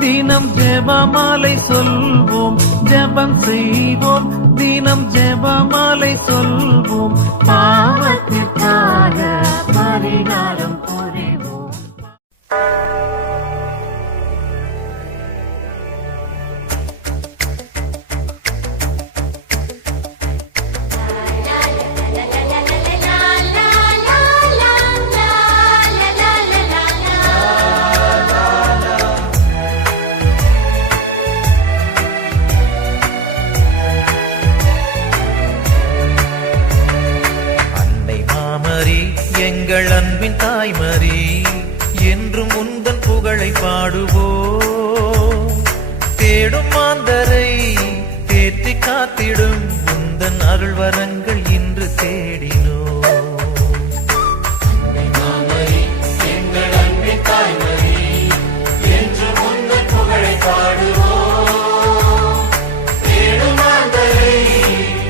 தினம் ஜெபமாலை சொல்வோம், ஜெபம் செய்வோம், தினம் ஜெபமாலை சொல்வோம், பாவத்திற்காக பரிகாரம் புரிவோம். எங்கள் அன்பின் தாய்மரி, என்றும் உந்தன் புகழை பாடுவோம். தேடும் மாந்தரை தேற்றி காத்திடும் உந்தன் அருள் வரங்கள் இன்று தேடினோம். எங்கள் அன்பின் தாய்மரி, என்றும் உந்தன் புகழை பாடுவோம். தேடும் மாந்தரை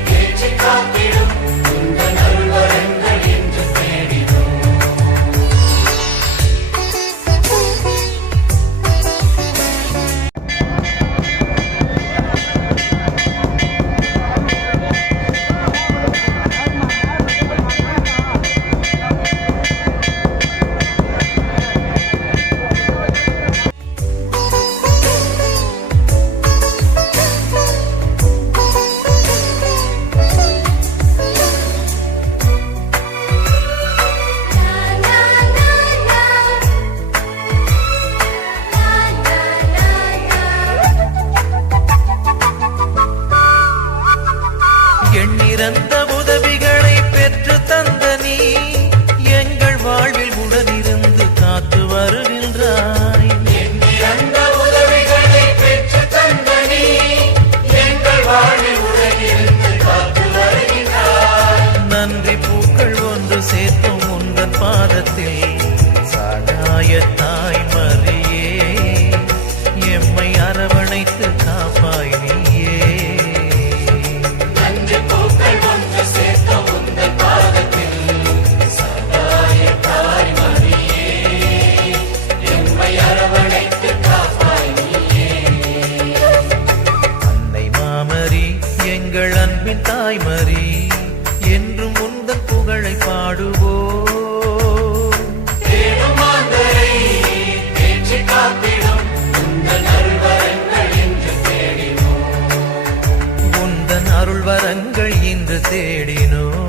தேற்றி காத்திடும் உந்தன் அருள் வரங்கள் இன்று எண்ணிறந்த உதவிகளை பெற்று தந்த நீ, எங்கள் வாழ்வில் உடனிருந்து காத்து வருகின்றாய். எண்ணிறந்த உதவிகளை பெற்று தந்த நீ, எங்கள் வாழ்வில் உடனிருந்து காத்து வருகின்றாய். நன்றி பூக்கள் ஒன்று சேர்த்தும் உங்கள் பாதத்தில், சகாய தாய்மரியே, எம்மை அரவணைத்து காப்பாய் நீயே. எங்கள் அன்பின் தாய்மரி, என்றும் உந்தன் புகழை பாடுவோம். தேடும் மாந்தரை தேற்றி காத்திடும் உந்தன் அருள் வரங்கள் இன்று தேடினோம். உந்தன் அருள் வரங்கள் இன்று தேடினோம்.